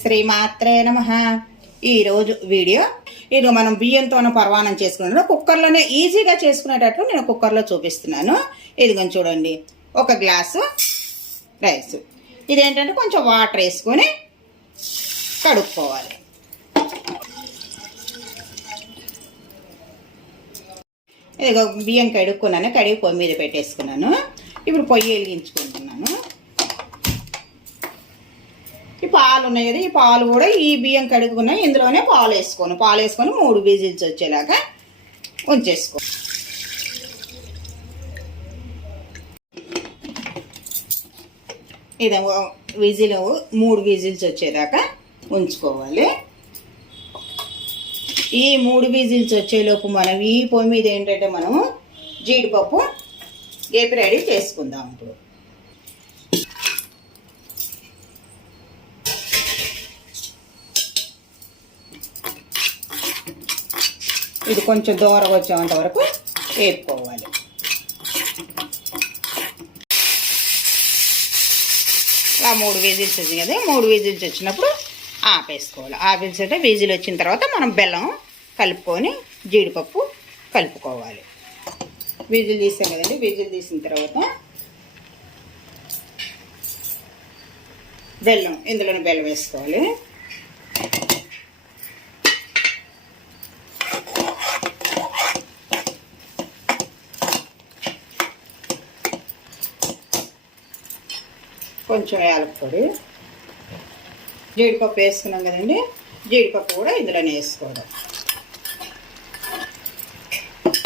శ్రీమాత్రే నమః. ఈరోజు వీడియో ఇది మనం బియ్యంతో పరమాన్నం చేసుకున్నాను. కుక్కర్లోనే ఈజీగా చేసుకునేటట్లు నేను కుక్కర్లో చూపిస్తున్నాను. ఇదిగోని చూడండి, ఒక గ్లాసు రైస్. ఇదేంటంటే కొంచెం వాటర్ వేసుకొని కడుక్కోవాలి. ఇదిగో బియ్యం కడుక్కున్నాను, కడిగి పొయ్యి మీద పెట్టేసుకున్నాను. ఇప్పుడు పొయ్యి వెలిగించుకుంటున్నాను. ఈ పాలు ఉన్నాయి కదా, ఈ పాలు కూడా ఈ బియ్యం కడుక్కున్నాయి, ఇందులోనే పాలు వేసుకొని 3 విజిల్స్ వచ్చేలాగా ఉంచేసుకో. ఇది 3 విజిల్స్ వచ్చేదాకా ఉంచుకోవాలి. ఈ 3 విజిల్స్ వచ్చేలోపు మనం ఈ పొయ్యి మీద ఏంటంటే మనము జీడిపప్పు గేపి రెడీ చేసుకుందాం. ఇప్పుడు ఇది కొంచెం దూరం వచ్చేంత వరకు వేపుకోవాలి. ఆ 3 విజిల్స్ వచ్చింది కదా, 3 విజిల్స్ వచ్చినప్పుడు ఆపేసుకోవాలి. ఆపేసి అంటే విజిల్ వచ్చిన తర్వాత మనం బెల్లం కలుపుకొని జీడిపప్పు కలుపుకోవాలి. విజిల్ తీసాం కదండి, విజిల్ తీసిన తర్వాత బెల్లం, ఇందులోనే బెల్లం వేసుకోవాలి. కొంచెం యాలకుపొడి, జీడిపప్పు వేసుకున్నాం కదండి, జీడిపప్పు కూడా ఇందులోనే వేసుకోవడం,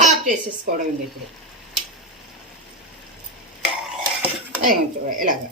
ఆఫ్ చేసేసుకోవడం. ఇప్పుడు ఇలాగా